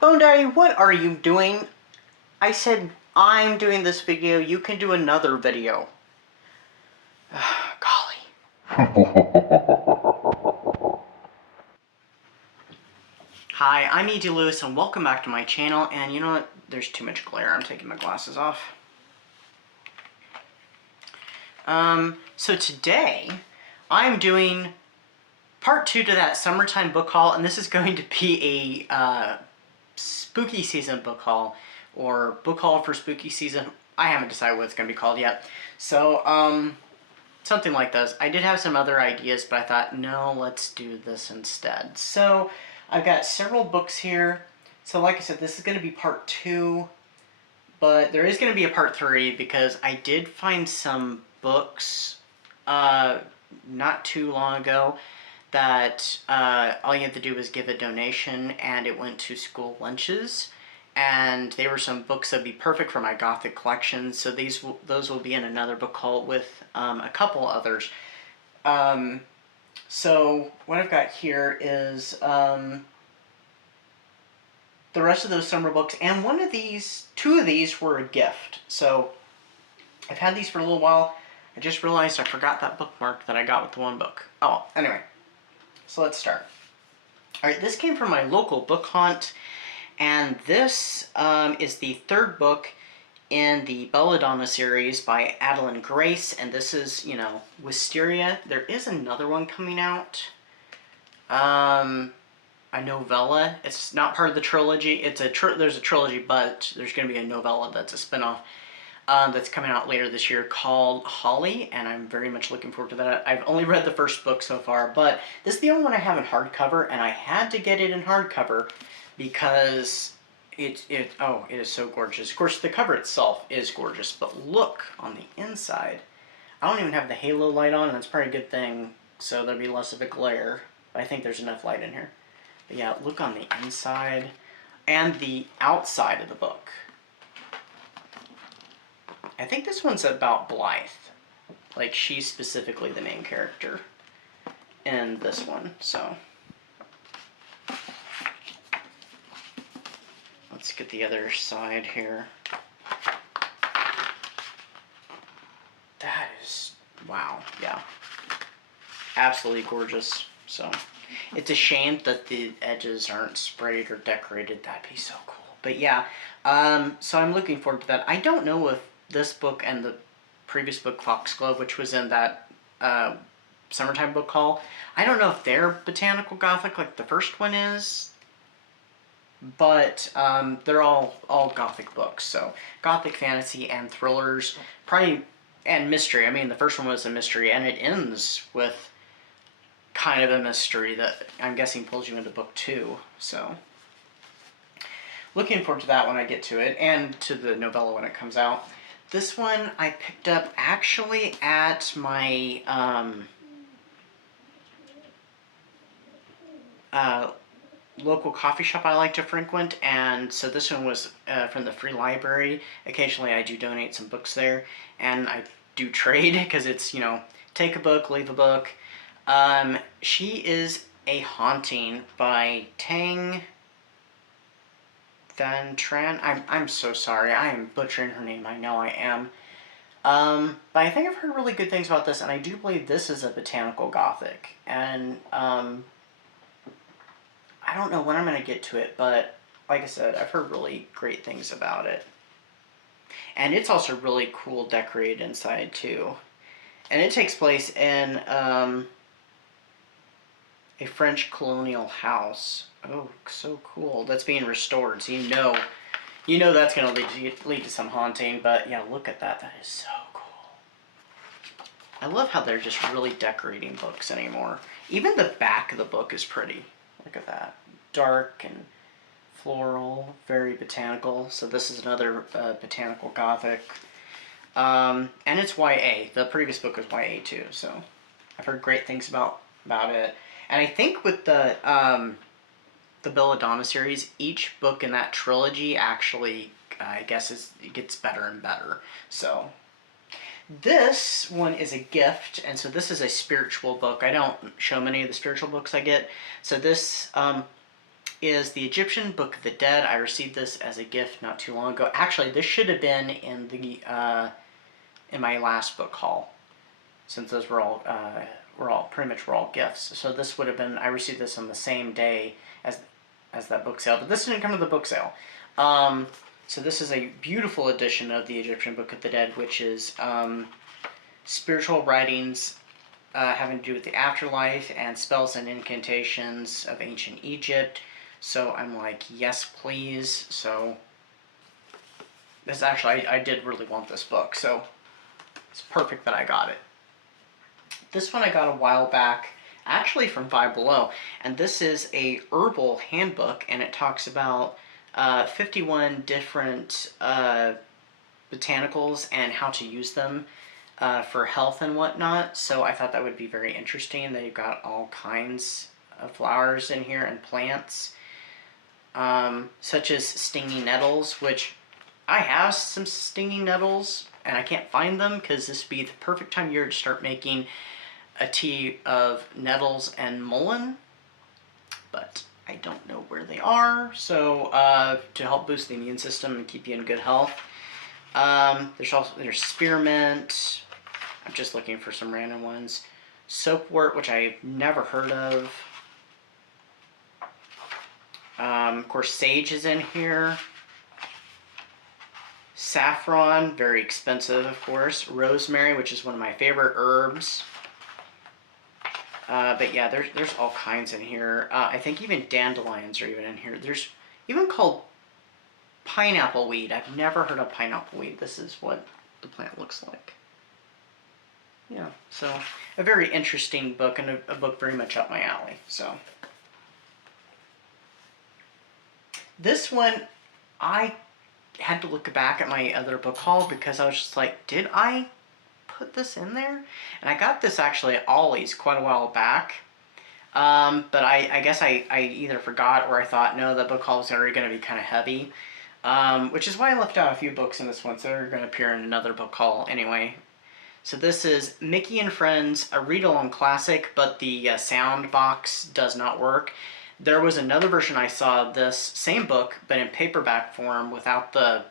Bone Daddy, what are you doing? I said I'm doing this video, you can do another video. Golly. Hi, I'm E.D. Lewis and welcome back to my channel, and you know what? There's too much glare. I'm taking my glasses off. So today, I'm doing part 2 to that summertime book haul, and this is going to be a spooky season book haul, or book haul for spooky season. I haven't decided what it's going to be called yet. So, something like this. I did have some other ideas, but I thought, no, let's do this instead. So, I've got several books here. So like I said, this is going to be part 2, but there is going to be a part 3 because I did find some books not too long ago that all you have to do was give a donation and it went to school lunches, and they were some books that would be perfect for my Gothic collection, so those will be in another book haul with a couple others. So what I've got here is the rest of those summer books, and two of these were a gift. So I've had these for a little while. I just realized I forgot that bookmark that I got with the one book. Oh, anyway, so let's start. Alright, this came from my local book hunt, and this is the third book in the Belladonna series by Adeline Grace, and this is, Wisteria. There is another one coming out, a novella. It's not part of the trilogy. There's a trilogy, but there's going to be a novella that's a spin-off that's coming out later this year called Holly, and I'm very much looking forward to that. I've only read the first book so far, but this is the only one I have in hardcover, and I had to get it in hardcover because it is so gorgeous. Of course, the cover itself is gorgeous, but look on the inside. I don't even have the halo light on, and that's probably a good thing, so there'll be less of a glare. But I think there's enough light in here. But yeah, look on the inside and the outside of the book. I think this one's about Blythe. Like, she's specifically the main character in this one, so. Let's get the other side here. That is, wow, yeah. Absolutely gorgeous, so. It's a shame that the edges aren't sprayed or decorated. That'd be so cool. But yeah, so I'm looking forward to that. I don't know if this book and the previous book, Foxglove, which was in that summertime book haul, I don't know if they're botanical Gothic like the first one is, but they're all Gothic books. So Gothic fantasy and thrillers, probably, and mystery. I mean, the first one was a mystery, and it ends with kind of a mystery that I'm guessing pulls you into book 2. So looking forward to that when I get to it, and to the novella when it comes out. This one I picked up actually at my local coffee shop I like to frequent, and so this one was from the free library. Occasionally I do donate some books there, and I do trade because it's, take a book, leave a book. She is a Haunting by Tang Van Tran. I'm so sorry. I am butchering her name. I know I am. But I think I've heard really good things about this, and I do believe this is a botanical Gothic. And, I don't know when I'm going to get to it, but like I said, I've heard really great things about it. And it's also really cool decorated inside, too. And it takes place in, a French colonial house. Oh, so cool. That's being restored, so you know that's going to lead to some haunting, but yeah, look at that. That is so cool. I love how they're just really decorating books anymore. Even the back of the book is pretty. Look at that. Dark and floral, very botanical. So this is another botanical Gothic. And it's YA. The previous book was YA too, so I've heard great things about it. And I think with the Belladonna series, each book in that trilogy actually, I guess, it gets better and better. So this one is a gift, and so this is a spiritual book. I don't show many of the spiritual books I get. So this is the Egyptian Book of the Dead. I received this as a gift not too long ago. Actually, this should have been in the in my last book haul, since those were all pretty much all gifts. So this would have been, I received this on the same day as that book sale, but this didn't come to the book sale. So this is a beautiful edition of the Egyptian Book of the Dead, which is spiritual writings having to do with the afterlife and spells and incantations of ancient Egypt. So I'm like, yes, please. So this actually, I did really want this book, so it's perfect that I got it. This one I got a while back, actually from Five Below, and this is a herbal handbook, and it talks about 51 different botanicals and how to use them for health and whatnot. So I thought that would be very interesting. They've got all kinds of flowers in here and plants, such as stinging nettles, which I have some stinging nettles and I can't find them, because this would be the perfect time of year to start making a tea of nettles and mullein, but I don't know where they are. So to help boost the immune system and keep you in good health. There's spearmint. I'm just looking for some random ones. Soapwort, which I've never heard of. Of course, sage is in here. Saffron, very expensive, of course. Rosemary, which is one of my favorite herbs. But yeah, there's all kinds in here. I think even dandelions are even in here. There's even called pineapple weed. I've never heard of pineapple weed. This is what the plant looks like. Yeah, so a very interesting book, and a book very much up my alley. So this one, I had to look back at my other book haul because I was just like, did I put this in there? And I got this actually at Ollie's quite a while back, but I guess I either forgot or I thought, no, the book haul is already going to be kind of heavy, which is why I left out a few books in this one, so they're going to appear in another book haul anyway. So this is Mickey and Friends, a read-along classic, but the sound box does not work. There was another version I saw of this same book, but in paperback form without the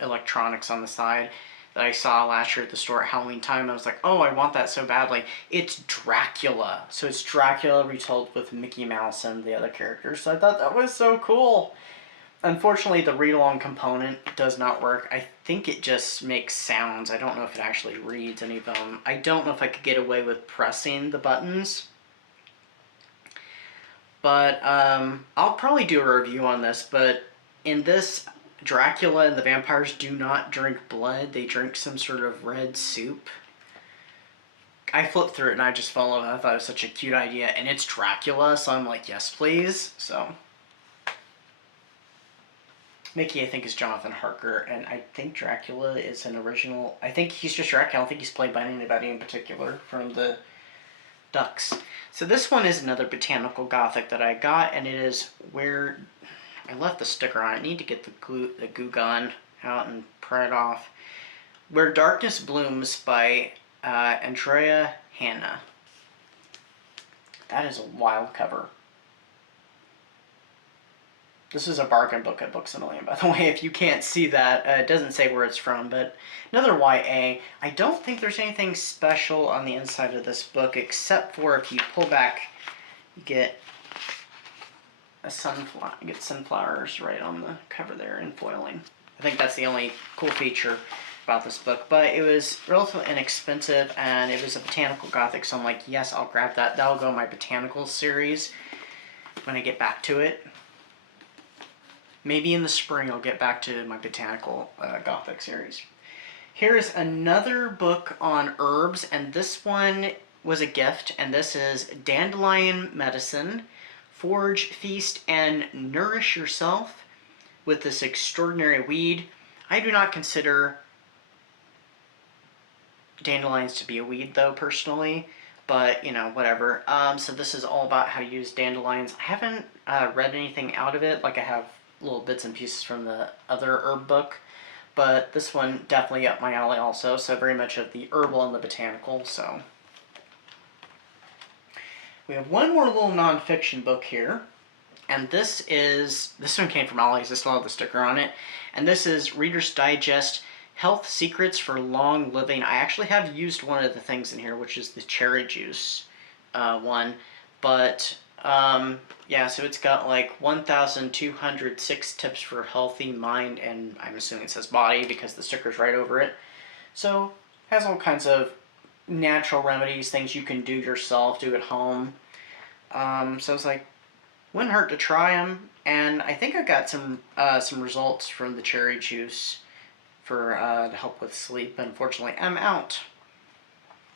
electronics on the side, that I saw last year at the store at Halloween time. I was like, oh, I want that so badly. It's Dracula. So it's Dracula retold with Mickey Mouse and the other characters. So I thought that was so cool. Unfortunately, the read-along component does not work. I think it just makes sounds. I don't know if it actually reads any of them. I don't know if I could get away with pressing the buttons. But I'll probably do a review on this. But in this, Dracula and the vampires do not drink blood. They drink some sort of red soup. I flipped through it and I just followed it. I thought it was such a cute idea. And it's Dracula, so I'm like, yes, please. So Mickey, I think, is Jonathan Harker, and I think Dracula is an original. I think he's just Dracula. I don't think he's played by anybody in particular from the Ducks. So this one is another botanical gothic that I got, and it is Where... I left the sticker on it. I need to get the glue gun out and pry it off. Where Darkness Blooms by Andrea Hanna. That is a wild cover. This is a bargain book at Books A Million, by the way, if you can't see that. It doesn't say where it's from, but another YA. I don't think there's anything special on the inside of this book, except for if you pull back, you get a sunflower. You get sunflowers right on the cover there in foiling. I think that's the only cool feature about this book, but it was relatively inexpensive, and it was a botanical gothic, so I'm like, yes, I'll grab that. That'll go in my botanical series when I get back to it. Maybe in the spring I'll get back to my botanical gothic series. Here's another book on herbs, and this one was a gift, and this is Dandelion Medicine. Forage, feast, and nourish yourself with this extraordinary weed. I do not consider dandelions to be a weed, though, personally, but, you know, whatever. So this is all about how to use dandelions. I haven't read anything out of it, like I have little bits and pieces from the other herb book, but this one definitely up my alley also, so very much of the herbal and the botanical. So we have one more little nonfiction book here, And this one came from Ollie's. I still have the sticker on it. And this is Reader's Digest Health Secrets for Long Living. I actually have used one of the things in here, which is the cherry juice one. But yeah, so it's got like 1,206 tips for healthy mind, and I'm assuming it says body because the sticker's right over it. So it has all kinds of natural remedies, things you can do yourself, do at home. So I was like, wouldn't hurt to try them, and I think I got some results from the cherry juice for to help with sleep. But unfortunately, I'm out,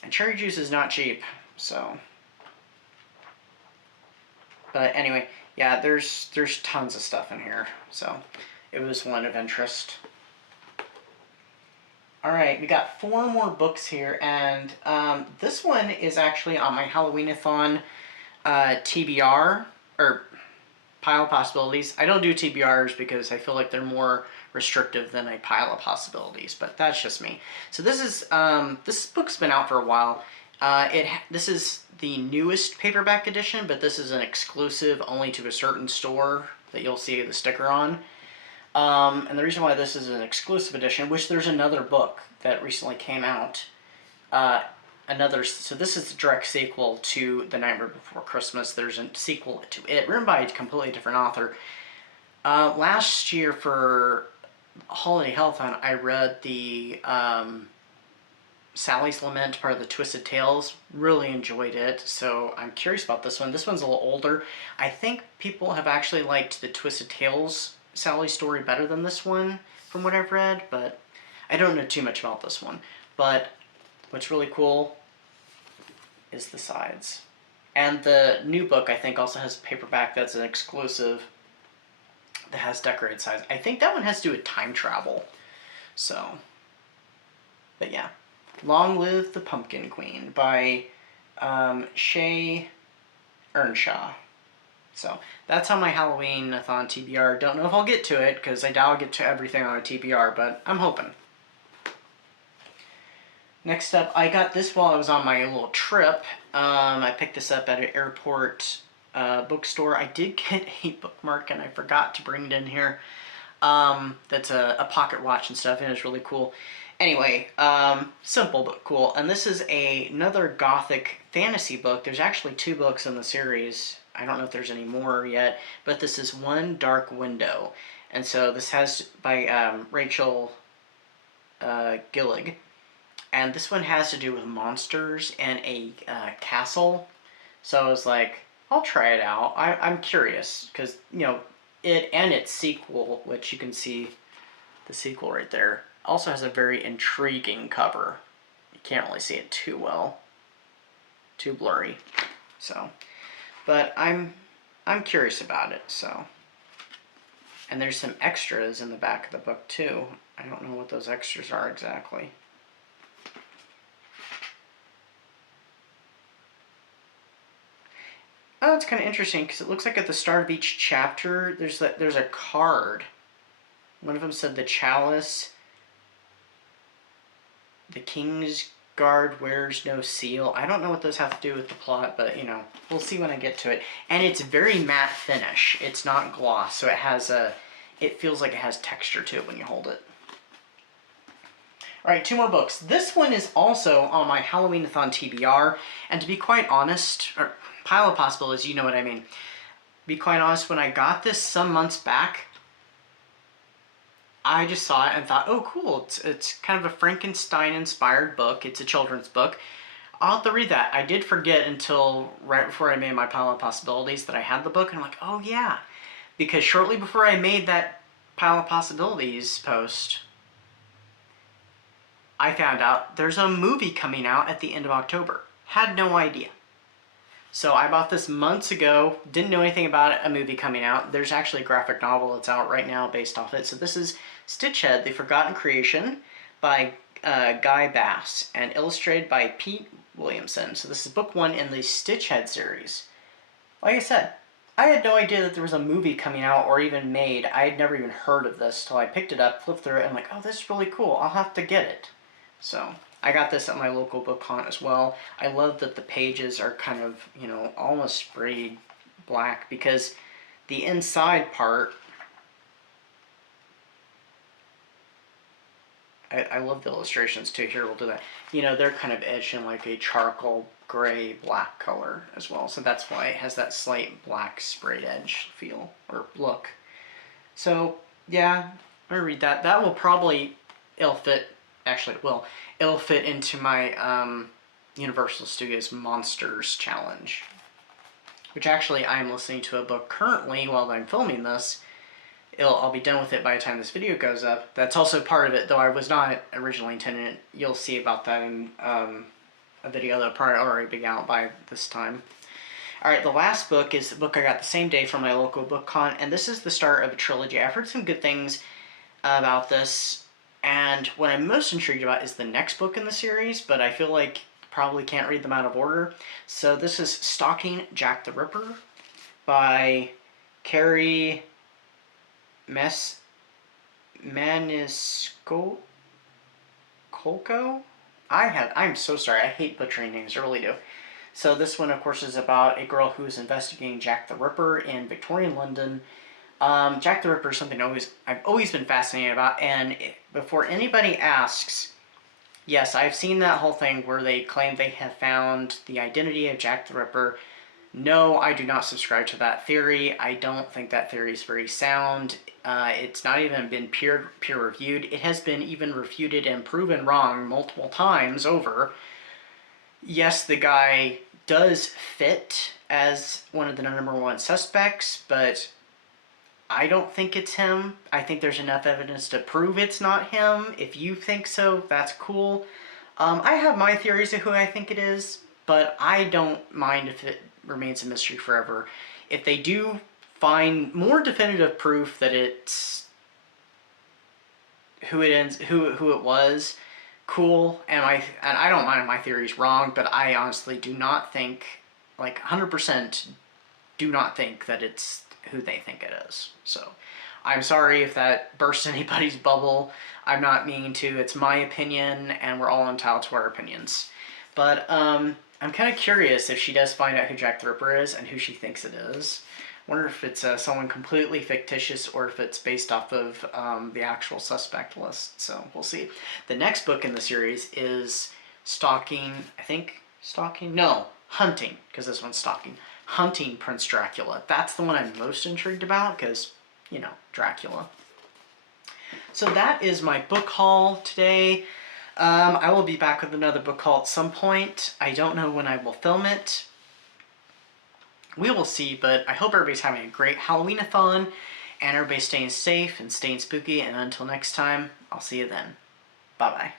and cherry juice is not cheap. So, but anyway, yeah, there's tons of stuff in here, so it was one of interest. All right, we got 4 more books here, and this one is actually on my Halloween-a-thon TBR, or pile of possibilities. I don't do TBRs because I feel like they're more restrictive than a pile of possibilities, but that's just me. So this is this book's been out for a while. This is the newest paperback edition, but this is an exclusive only to a certain store that you'll see the sticker on. And the reason why this is an exclusive edition, which there's another book that recently came out, so this is the direct sequel to The Nightmare Before Christmas. There's a sequel to it, written by a completely different author. Last year for Holiday Halloween, I read the Sally's Lament, part of the Twisted Tales. Really enjoyed it, so I'm curious about this one. This one's a little older. I think people have actually liked the Twisted Tales Sally story better than this one, from what I've read, but I don't know too much about this one. But what's really cool is the sides. And the new book, I think, also has a paperback that's an exclusive that has decorated sides. I think that one has to do with time travel. So, but yeah. Long Live the Pumpkin Queen by Shay Earnshaw. So, that's on my Halloween-a-thon TBR. Don't know if I'll get to it, because I doubt I'll get to everything on a TBR, but I'm hoping. Next up, I got this while I was on my little trip. I picked this up at an airport bookstore. I did get a bookmark, and I forgot to bring it in here. That's a pocket watch and stuff, and it was really cool. Anyway, simple but cool. And this is another gothic fantasy book. There's actually 2 books in the series. I don't know if there's any more yet, but this is One Dark Window. And so this has by Rachel Gillig. And this one has to do with monsters and a castle. So I was like, I'll try it out. I'm curious, because, you know, it and its sequel, which you can see the sequel right there, also has a very intriguing cover. You can't really see it too well. Too blurry. So, but I'm curious about it, so. And there's some extras in the back of the book, too. I don't know what those extras are exactly. Oh, it's kind of interesting because it looks like at the start of each chapter, there's a card. One of them said the chalice, the King's Guard wears no seal. I don't know what those have to do with the plot, but, you know, we'll see when I get to it. And it's very matte finish. It's not gloss, so it feels like it has texture to it when you hold it. Alright, 2 more books. This one is also on my Halloween-a-thon TBR, and to be quite honest, or pile of possibilities, you know what I mean. Be quite honest, when I got this some months back, I just saw it and thought, oh cool, it's kind of a Frankenstein-inspired book. It's a children's book. I'll have to read that. I did forget until right before I made my pile of possibilities that I had the book, and I'm like, oh yeah. Because shortly before I made that pile of possibilities post, I found out there's a movie coming out at the end of October. Had no idea. So I bought this months ago, didn't know anything about it, a movie coming out. There's actually a graphic novel that's out right now based off it. So this is Stitchhead, The Forgotten Creation by Guy Bass and illustrated by Pete Williamson. So this is book 1 in the Stitchhead series. Like I said, I had no idea that there was a movie coming out or even made. I had never even heard of this till I picked it up, flipped through it, and I'm like, oh, this is really cool. I'll have to get it. So I got this at my local book haunt as well. I love that the pages are kind of, you know, almost sprayed black because the inside part, I love the illustrations too. Here, we'll do that. You know, they're kind of edged in like a charcoal gray black color as well. So that's why it has that slight black sprayed edge feel or look. So yeah, I'm gonna read that. That will probably, it'll fit, actually it will. It'll fit into my Universal Studios Monsters Challenge. Which actually I'm listening to a book currently while I'm filming this. I'll be done with it by the time this video goes up. That's also part of it, though I was not originally intending it. You'll see about that in a video that'll probably already be out by this time. Alright, the last book is the book I got the same day from my local book con, and this is the start of a trilogy. I've heard some good things about this, and what I'm most intrigued about is the next book in the series, but I feel like probably can't read them out of order. So this is Stalking Jack the Ripper by Carrie Maniscalco? I'm so sorry, I hate butchering names, I really do. So this one, of course, is about a girl who is investigating Jack the Ripper in Victorian London. Jack the Ripper is something I've always been fascinated about, and before anybody asks, yes, I've seen that whole thing where they claim they have found the identity of Jack the Ripper. No, I do not subscribe to that theory. I don't think that theory is very sound. It's not even been peer-reviewed. It has been even refuted and proven wrong multiple times over. Yes, the guy does fit as one of the #1 suspects, but I don't think it's him. I think there's enough evidence to prove it's not him. If you think so, that's cool. I have my theories of who I think it is, but I don't mind if it remains a mystery forever. If they do find more definitive proof that it's who it was, cool. And I don't mind if my theory's wrong, but I honestly do not think, like 100%, do not think that it's who they think it is. So I'm sorry if that bursts anybody's bubble. I'm not meaning to. It's my opinion, and we're all entitled to our opinions. But I'm kind of curious if she does find out who Jack the Ripper is and who she thinks it is. I wonder if it's someone completely fictitious or if it's based off of the actual suspect list. So we'll see. The next book in the series is Hunting, because this one's Stalking. Hunting Prince Dracula. That's the one I'm most intrigued about because, you know, Dracula. So that is my book haul today. I will be back with another book haul at some point. I don't know when I will film it. We will see, but I hope everybody's having a great Halloween-a-thon and everybody's staying safe and staying spooky. And until next time, I'll see you then. Bye-bye.